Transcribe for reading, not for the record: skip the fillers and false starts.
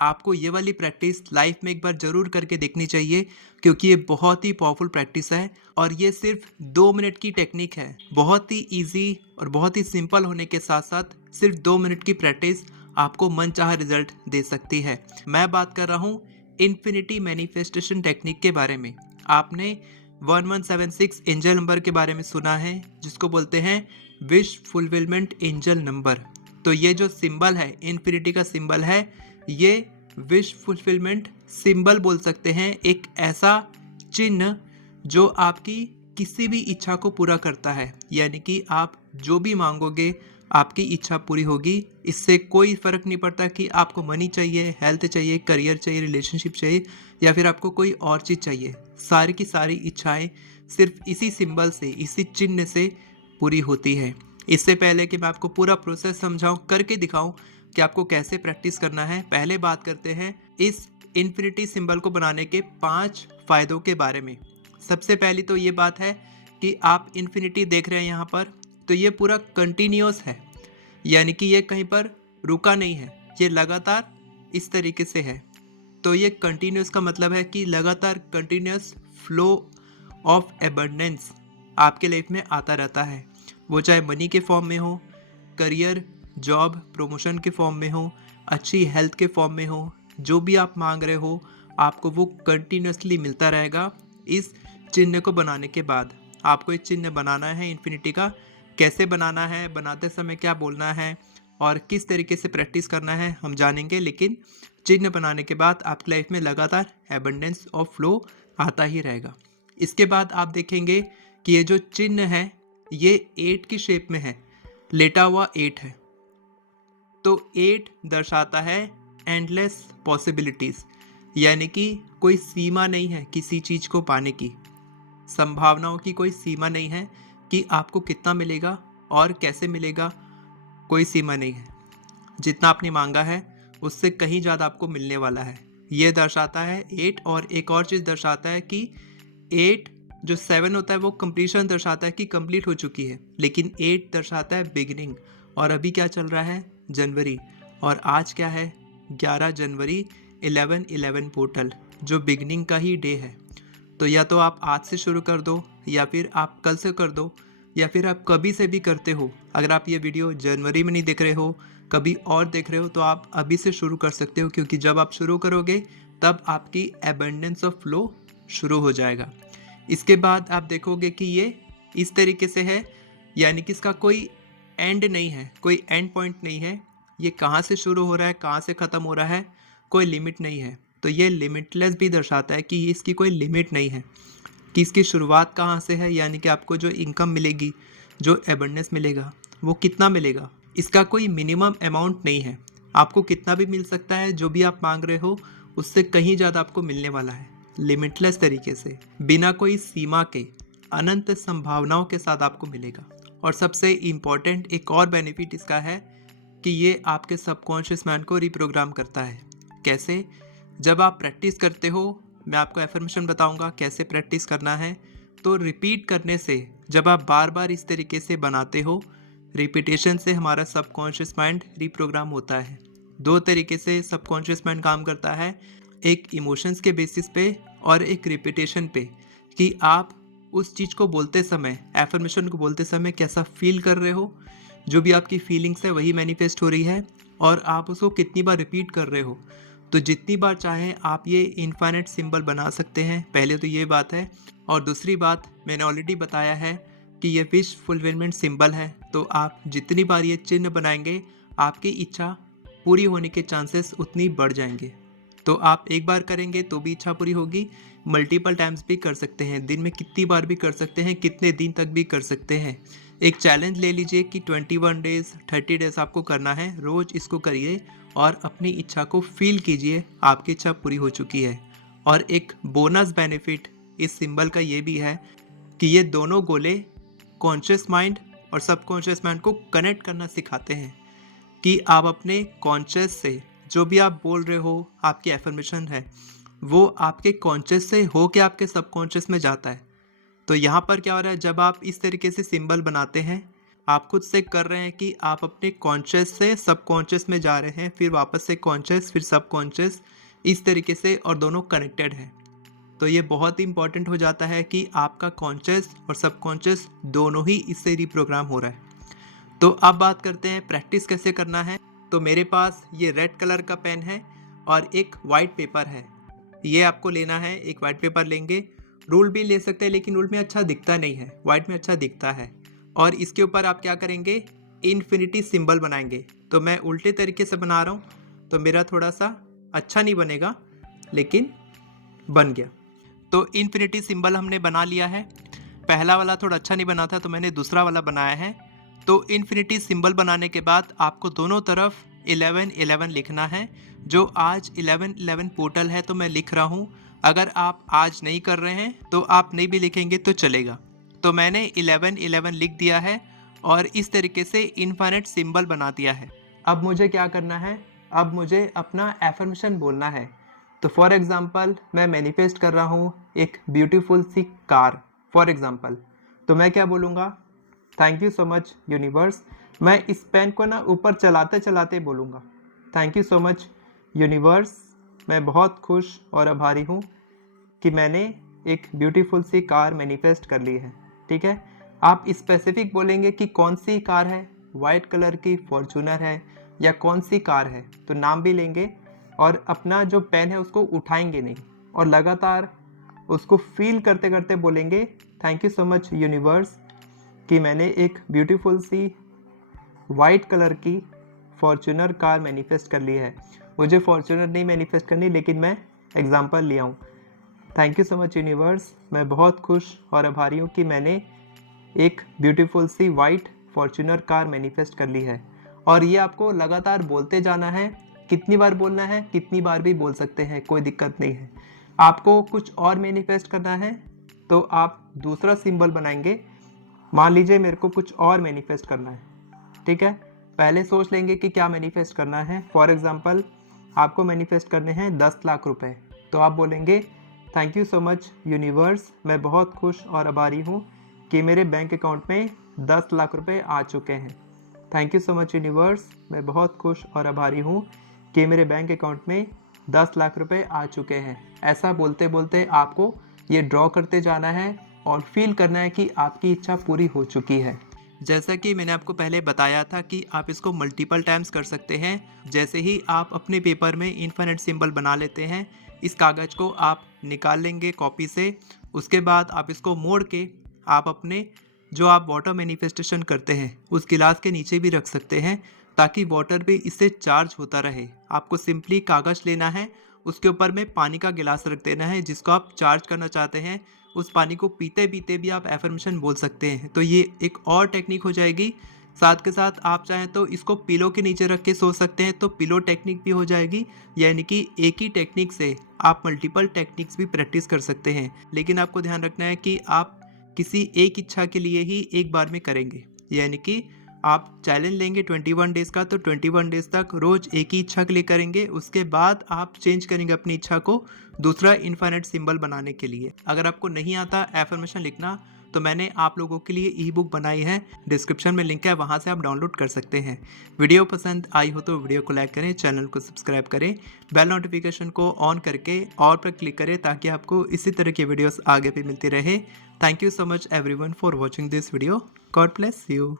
आपको ये वाली प्रैक्टिस लाइफ में एक बार ज़रूर करके देखनी चाहिए, क्योंकि ये बहुत ही पावरफुल प्रैक्टिस है और ये सिर्फ 2 मिनट की टेक्निक है। बहुत ही इजी और बहुत ही सिंपल होने के साथ साथ सिर्फ 2 मिनट की प्रैक्टिस आपको मनचाहा रिजल्ट दे सकती है। मैं बात कर रहा हूँ इन्फिनिटी मैनिफेस्टेशन टेक्निक के बारे में। आपने 1176 एंजल नंबर के बारे में सुना है, जिसको बोलते हैं विश फुलफिलमेंट एंजल नंबर। तो ये जो सिंबल है, इन्फिनिटी का सिंबल है, ये विश फुलफिलमेंट सिंबल बोल सकते हैं। एक ऐसा चिन्ह जो आपकी किसी भी इच्छा को पूरा करता है, यानी कि आप जो भी मांगोगे आपकी इच्छा पूरी होगी। इससे कोई फर्क नहीं पड़ता कि आपको मनी चाहिए, हेल्थ चाहिए, करियर चाहिए, रिलेशनशिप चाहिए या फिर आपको कोई और चीज़ चाहिए। सारी की सारी इच्छाएं सिर्फ इसी सिंबल से, इसी चिन्ह से पूरी होती है। इससे पहले कि मैं आपको पूरा प्रोसेस समझाऊं, करके दिखाऊं कि आपको कैसे प्रैक्टिस करना है, पहले बात करते हैं इस इन्फिनिटी सिंबल को बनाने के 5 फायदों के बारे में। सबसे पहली तो ये बात है कि आप इन्फिनिटी देख रहे हैं यहाँ पर, तो ये पूरा कंटिन्यूअस है, यानी कि ये कहीं पर रुका नहीं है, ये लगातार इस तरीके से है। तो ये कंटिन्यूअस का मतलब है कि लगातार कंटिन्यूअस फ्लो ऑफ एबंडेंस आपके लाइफ में आता रहता है। वो चाहे मनी के फॉर्म में हो, करियर, जॉब, प्रमोशन के फॉर्म में हो, अच्छी हेल्थ के फॉर्म में हो, जो भी आप मांग रहे हो आपको वो कंटिन्यूअसली मिलता रहेगा। इस चिन्ह को बनाने के बाद आपको एक चिन्ह बनाना है इन्फिनिटी का। कैसे बनाना है, बनाते समय क्या बोलना है और किस तरीके से प्रैक्टिस करना है हम जानेंगे, लेकिन चिन्ह बनाने के बाद आपकी लाइफ में लगातार एबंडेंस ऑफ फ्लो आता ही रहेगा। इसके बाद आप देखेंगे कि ये जो चिन्ह है ये 8 की शेप में है, लेटा हुआ 8 है। तो 8 दर्शाता है एंडलेस पॉसिबिलिटीज, यानी कि कोई सीमा नहीं है किसी चीज को पाने की, संभावनाओं की कोई सीमा नहीं है कि आपको कितना मिलेगा और कैसे मिलेगा, कोई सीमा नहीं है। जितना आपने मांगा है उससे कहीं ज़्यादा आपको मिलने वाला है। ये दर्शाता है 8। और एक और चीज़ दर्शाता है कि 8 जो 7 होता है वो कंप्लीशन दर्शाता है कि कंप्लीट हो चुकी है, लेकिन 8 दर्शाता है बिगिनिंग। और अभी क्या चल रहा है, जनवरी, और आज क्या है 11 जनवरी, 11/11 पोर्टल, जो बिगिनिंग का ही डे है। तो या तो आप आज से शुरू कर दो या फिर आप कल से कर दो या फिर आप कभी से भी करते हो। अगर आप ये वीडियो जनवरी में नहीं देख रहे हो, कभी और देख रहे हो, तो आप अभी से शुरू कर सकते हो, क्योंकि जब आप शुरू करोगे तब आपकी एबंडेंस ऑफ फ्लो शुरू हो जाएगा। इसके बाद आप देखोगे कि ये इस तरीके से है, यानी कि इसका कोई एंड नहीं है, कोई एंड पॉइंट नहीं है। ये कहाँ से शुरू हो रहा है, कहाँ से ख़त्म हो रहा है, कोई लिमिट नहीं है। तो ये लिमिटलेस भी दर्शाता है कि इसकी कोई लिमिट नहीं है कि इसकी शुरुआत कहाँ से है, यानी कि आपको जो इनकम मिलेगी, जो एबंडेंस मिलेगा, वो कितना मिलेगा, इसका कोई मिनिमम अमाउंट नहीं है। आपको कितना भी मिल सकता है, जो भी आप मांग रहे हो उससे कहीं ज़्यादा आपको मिलने वाला है, लिमिटलेस तरीके से, बिना कोई सीमा के, अनंत संभावनाओं के साथ आपको मिलेगा। और सबसे इम्पॉर्टेंट एक और बेनिफिट इसका है कि ये आपके सबकॉन्शियस माइंड को रिप्रोग्राम करता है। कैसे? जब आप प्रैक्टिस करते हो, मैं आपको एफर्मेशन बताऊंगा कैसे प्रैक्टिस करना है। तो रिपीट करने से, जब आप बार बार इस तरीके से बनाते हो, रिपीटेशन से हमारा सबकॉन्शियस माइंड रिप्रोग्राम होता है। 2 तरीके से सबकॉन्शियस माइंड काम करता है, एक इमोशंस के बेसिस पे और एक रिपीटेशन पे, कि आप उस चीज़ को बोलते समय, एफर्मेशन को बोलते समय कैसा फील कर रहे हो। जो भी आपकी फीलिंग्स है वही मैनिफेस्ट हो रही है, और आप उसको कितनी बार रिपीट कर रहे हो। तो जितनी बार चाहें आप ये इनफाइनाइट सिंबल बना सकते हैं। पहले तो ये बात है। और दूसरी बात, मैंने ऑलरेडी बताया है कि ये विश फुलफिलमेंट सिंबल है, तो आप जितनी बार ये चिन्ह बनाएंगे आपकी इच्छा पूरी होने के चांसेस उतनी बढ़ जाएंगे। तो आप एक बार करेंगे तो भी इच्छा पूरी होगी, मल्टीपल टाइम्स भी कर सकते हैं, दिन में कितनी बार भी कर सकते हैं, कितने दिन तक भी कर सकते हैं। एक चैलेंज ले लीजिए कि 21 डेज, 30 डेज आपको करना है, रोज़ इसको करिए और अपनी इच्छा को फील कीजिए, आपकी इच्छा पूरी हो चुकी है। और एक बोनस बेनिफिट इस सिंबल का ये भी है कि ये दोनों गोले कॉन्शियस माइंड और सबकॉन्शियस माइंड को कनेक्ट करना सिखाते हैं, कि आप अपने कॉन्शियस से जो भी आप बोल रहे हो, आपकी एफर्मेशन है, वो आपके कॉन्शियस से हो के आपके सबकॉन्शियस में जाता है। तो यहाँ पर क्या हो रहा है, जब आप इस तरीके से सिंबल बनाते हैं आप खुद से कर रहे हैं कि आप अपने कॉन्शियस से सबकॉन्शियस में जा रहे हैं, फिर वापस से कॉन्शियस, फिर सबकॉन्शियस, इस तरीके से, और दोनों कनेक्टेड हैं। तो ये बहुत ही इंपॉर्टेंट हो जाता है कि आपका कॉन्शियस और सबकॉन्शियस दोनों ही इससे रिप्रोग्राम हो रहा है। तो अब बात करते हैं प्रैक्टिस कैसे करना है। तो मेरे पास ये रेड कलर का पेन है और एक वाइट पेपर है। ये आपको लेना है, एक वाइट पेपर लेंगे। रूल भी ले सकते हैं, लेकिन रूल में अच्छा दिखता नहीं है, वाइट में अच्छा दिखता है। और इसके ऊपर आप क्या करेंगे, इन्फिनिटी सिंबल बनाएंगे। तो मैं उल्टे तरीके से बना रहा हूँ, तो मेरा थोड़ा सा अच्छा नहीं बनेगा, लेकिन बन गया। तो इन्फिनिटी सिंबल हमने बना लिया है। पहला वाला थोड़ा अच्छा नहीं बना था, तो मैंने दूसरा वाला बनाया है। तो इन्फिनिटी सिंबल बनाने के बाद आपको दोनों तरफ 11-11 लिखना है। जो आज 11-11 पोर्टल है तो मैं लिख रहा हूँ। अगर आप आज नहीं कर रहे हैं तो आप नहीं भी लिखेंगे तो चलेगा। तो मैंने 11-11 लिख दिया है और इस तरीके से इनफाइनाइट सिंबल बना दिया है। अब मुझे क्या करना है, अब मुझे अपना एफर्मेशन बोलना है। तो फॉर एग्जांपल मैं मैनिफेस्ट कर रहा हूँ एक ब्यूटीफुल सी कार, फॉर एग्जांपल। तो मैं क्या बोलूँगा, thank you so much universe. मैं इस पेन को ना ऊपर चलाते चलाते बोलूँगा, thank you so much universe, मैं बहुत खुश और आभारी हूँ कि मैंने एक ब्यूटीफुल सी कार मैनिफेस्ट कर ली है। ठीक है, आप स्पेसिफिक बोलेंगे कि कौन सी कार है, वाइट कलर की फॉर्चूनर है या कौन सी कार है, तो नाम भी लेंगे और अपना जो पेन है उसको उठाएंगे नहीं, और लगातार उसको फील करते करते बोलेंगे, thank you so much universe कि मैंने एक ब्यूटीफुल सी वाइट कलर की फॉर्चूनर कार मैनिफेस्ट कर ली है। मुझे फॉर्चूनर नहीं मैनिफेस्ट करनी, लेकिन मैं एग्जांपल लिया हूँ। Thank you so much universe, मैं बहुत खुश और आभारी हूँ कि मैंने एक ब्यूटीफुल सी वाइट फॉर्चूनर कार मैनिफेस्ट कर ली है। और ये आपको लगातार बोलते जाना है। कितनी बार बोलना है, कितनी बार भी बोल सकते हैं, कोई दिक्कत नहीं है। आपको कुछ और मैनिफेस्ट करना है तो आप दूसरा सिंबल बनाएंगे। मान लीजिए मेरे को कुछ और मैनिफेस्ट करना है, ठीक है। पहले सोच लेंगे कि क्या मैनिफेस्ट करना है। फॉर एग्जांपल आपको मैनिफेस्ट करने हैं 10 लाख रुपए, तो आप बोलेंगे, thank you so much universe, मैं बहुत खुश और आभारी हूँ कि मेरे बैंक अकाउंट में 10 लाख रुपए आ चुके हैं। Thank you so much universe, मैं बहुत खुश और आभारी हूँ कि मेरे बैंक अकाउंट में 10 लाख रुपए आ चुके हैं। ऐसा बोलते बोलते आपको ये ड्रॉ करते जाना है और फील करना है कि आपकी इच्छा पूरी हो चुकी है। जैसा कि मैंने आपको पहले बताया था कि आप इसको मल्टीपल टाइम्स कर सकते हैं। जैसे ही आप अपने पेपर में इन्फिनिट सिंबल बना लेते हैं, इस कागज़ को आप निकाल लेंगे कॉपी से। उसके बाद आप इसको मोड़ के आप अपने जो आप वाटर मैनिफेस्टेशन करते हैं उस गिलास के नीचे भी रख सकते हैं, ताकि वाटर भी इससे चार्ज होता रहे। आपको सिंपली कागज़ लेना है, उसके ऊपर में पानी का गिलास रख देना है जिसको आप चार्ज करना चाहते हैं। उस पानी को पीते पीते भी आप एफर्मेशन बोल सकते हैं। तो ये एक और टेक्निक हो जाएगी। साथ के साथ आप चाहें तो इसको पिलो के नीचे रख के सो सकते हैं, तो पिलो टेक्निक भी हो जाएगी। यानी कि एक ही टेक्निक से आप मल्टीपल टेक्निक्स भी प्रैक्टिस कर सकते हैं। लेकिन आपको ध्यान रखना है कि आप किसी एक इच्छा के लिए ही एक बार में करेंगे। यानी कि आप चैलेंज लेंगे 21 डेज़ का, तो 21 डेज़ तक रोज़ एक ही इच्छा के लिए करेंगे। उसके बाद आप चेंज करेंगे अपनी इच्छा को दूसरा इनफाइनाइट सिंबल बनाने के लिए। अगर आपको नहीं आता एफर्मेशन लिखना, तो मैंने आप लोगों के लिए ई बुक बनाई है, डिस्क्रिप्शन में लिंक है, वहाँ से आप डाउनलोड कर सकते हैं। वीडियो पसंद आई हो तो वीडियो को लाइक करें, चैनल को सब्सक्राइब करें, बेल नोटिफिकेशन को ऑन करके ऑल पर क्लिक करें, ताकि आपको इसी तरह की वीडियोस आगे भी मिलती रहे। Thank you so much everyone for watching this video. God bless you.